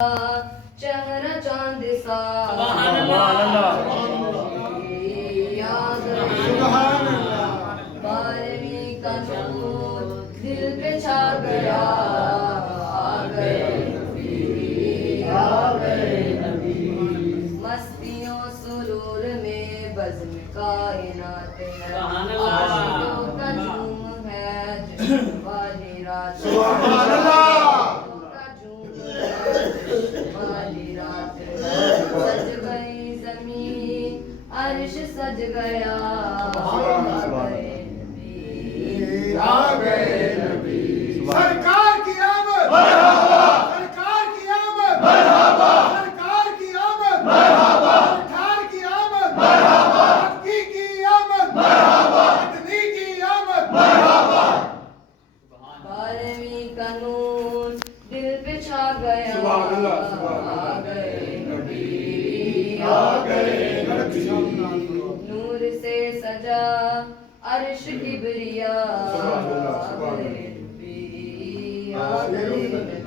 चेहरा चांद सा बारहवीं का नूर दिल पे छा गया। आ गए नबी मस्तियों सुरूर में बज़्म कायनात है। आशिकों का झूम है वाली रात सज गई ज़मीन अर्श सज गया। आ गए नबी सरकार की आमद सरकार की आमद सरकार की आमद सरकार की आमद हकी की आमद अदनी की आमद। बारहवीं का नूर दिल पे छा गया। आ गए नबी नूर से सजा अर्श किबरिया। आ गए नबी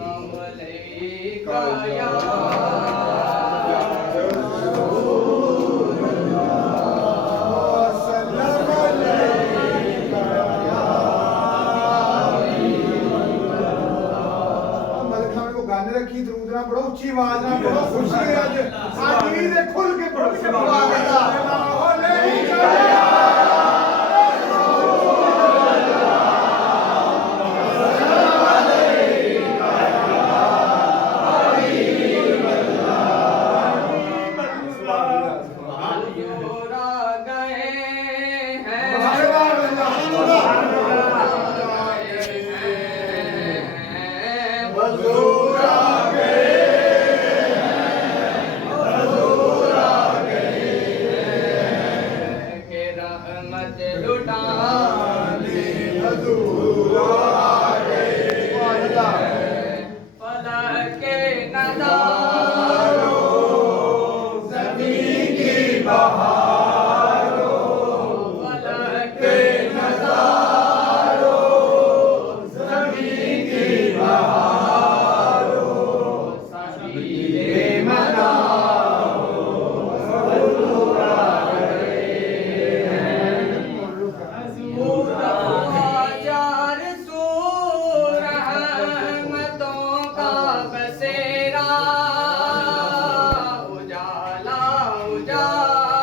गाने रखी दरूद ना पढ़ो उच्ची आवाज ना पढ़ो खुशी है आज आज भी खुल के पढ़ो।